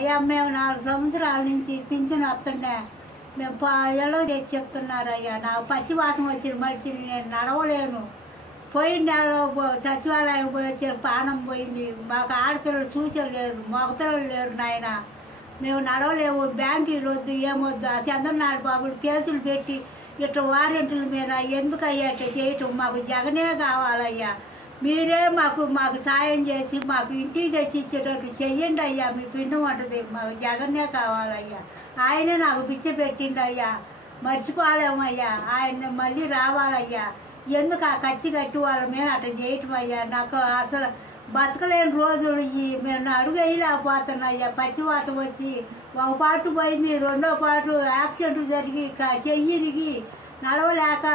అయ్యా మేము 4 సంవత్సరాల నుంచి పింఛను వస్తుండే మేము ఎల్లో తెచ్చి చెప్తున్నారయ్యా. నాకు పచ్చివాసన వచ్చిన మనిషిని, నేను నడవలేను. పోయిన నెలలో సచివాలయం పోయి వచ్చారు, పానం పోయింది. మాకు ఆడపిల్లలు చూసేలేరు, మగపిల్లలు లేరు నాయన. మేము నడవలేము. బ్యాంకీలు వద్దు, ఏమొద్దు. ఆ చంద్రనారాయణ బాబులు కేసులు పెట్టి ఇట్లా వారెంట్ల మీద ఎందుకు అయ్యా ఇట్లా చేయటం? మాకు జగనే కావాలయ్యా. మీరే మాకు సాయం చేసి మాకు ఇంటికి తెచ్చి ఇచ్చేటట్టు చెయ్యండి అయ్యా. మీ పిండి ఉంటుంది, మాకు జగనే కావాలయ్యా. ఆయనే నాకు పిచ్చ పెట్టిండు అయ్యా, మర్చిపోలేమయ్యా. ఆయన మళ్ళీ రావాలయ్యా. ఎందుకు ఆ కచ్చి కట్టి వాళ్ళ మీద అట్లా చేయటం అయ్యా? నాకు అసలు బతకలేని రోజులు మేము అడుగు వేయలేకపోతున్నాయ్యా. పచ్చివాతం వచ్చి ఒక పాటు పోయింది, రెండో పాటు యాక్సిడెంట్ జరిగి చెయ్యి ఇరిగి నడవలేక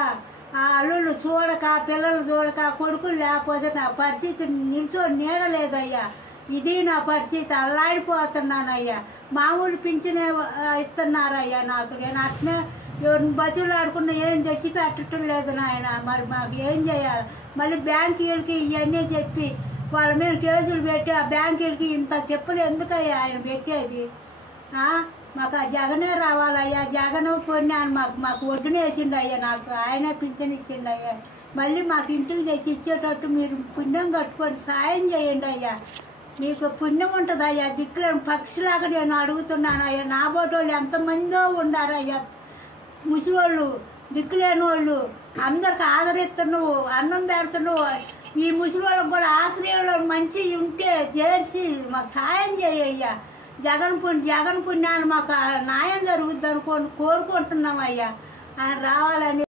ఆ అల్లుళ్ళు చూడక, పిల్లలు చూడక, కొడుకులు లేకపోతే నా పరిస్థితి నిల్చొని నీడలేదయ్యా. ఇది నా పరిస్థితి. అల్లాడిపోతున్నానయ్యా. మామూలు పింఛనే ఇస్తున్నారయ్యా నాకు. నేను అట్నే ఎవరిని బతులాడుకున్న ఏం తెచ్చి పెట్టడం లేదు నాయన. మరి మాకు ఏం చేయాలి? మళ్ళీ బ్యాంకీలకి ఇవన్నీ చెప్పి వాళ్ళ మీద కేసులు పెట్టి ఆ బ్యాంకీలకి ఇంత చెప్పులు ఎందుకయ్యా ఆయన పెట్టేది? మాకు ఆ జగనే రావాలయ్యా. జగన్ పొన్నాను మాకు ఒడ్డునేసిండు అయ్యా. నాకు ఆయనే పింఛన్ ఇచ్చిండు అయ్యా. మళ్ళీ మాకు ఇంటికి తెచ్చి ఇచ్చేటట్టు మీరు పుణ్యం కట్టుకొని సాయం చేయండి అయ్యా. మీకు పుణ్యం ఉంటుంది అయ్యా. దిక్కులేని పక్షిలాగా నేను అడుగుతున్నాను అయ్యా. నా బోటోళ్ళు ఎంతమందో ఉండారయ్యా, ముసివాళ్ళు, దిక్కులేని వాళ్ళు. అందరికి ఆదరిస్తున్నావు, అన్నం పెడుతున్నావు. ఈ ముసివాళ్ళకి కూడా ఆశ్రయంలో మంచి ఉంటే చేసి మాకు సాయం చేయయ్యా. జగన్ పుణ్యాన్ని మాకు న్యాయం జరుగుద్ది కోరుకుంటున్నాం అయ్యా. ఆయన రావాలని